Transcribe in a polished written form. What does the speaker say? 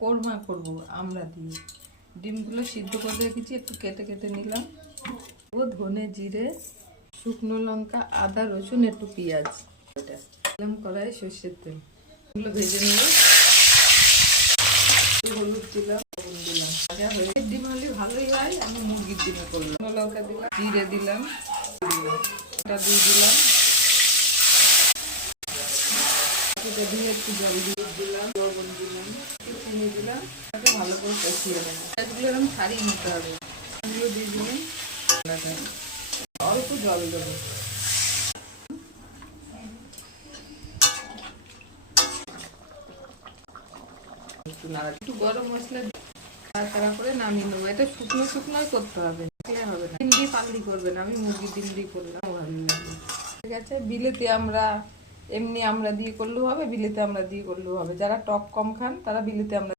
কোরমা করব আমরা দিয়ে। ডিমগুলো সিদ্ধ করে রেখেছি, একটু কেটে কেটে নিলাম। ও ধনে জিরে শুকনো লঙ্কা আদা রসুন একটু পেঁয়াজ দিলাম, কড়াই সর্ষের তেল, এগুলো ভেজে নিয়ে একটু হলুদ দিলাম, লবণ দিলাম। ভাজা হয়ে ডিম হলে ভালোই হয়, আমি মুরগির ডিমে করলাম। শুকনো লঙ্কা দিলাম, জিরে দিলাম, ওটা দিয়ে দিলাম, দিয়ে একটু জল দিয়ে দিলাম, লবণ দিলাম, একটু চিনি দিলাম, তাতে ভালো করে কষিয়ে দেবো। এগুলো এরকম ছাড়িয়ে নিতে হবে। এগুলো দিয়ে দিলাম, অল্প জল দেবো। একটু গরম মশলা তাড়াতাড়া করে নামিয়ে নেবো। এটা শুকনো শুকনোই করতে হবে, হবে না। ডিম দিয়ে পাল্লি করবেন, আমি মুরগির ডিম দিয়ে করলাম, ভালো লাগবে। ঠিক আছে, বিলেতে আমরা এমনি আমরা দিয়ে করলেও হবে, বিলেতে আমরা দিয়ে করলেও হবে। যারা টক কম খান তারা বিলেতে আমরা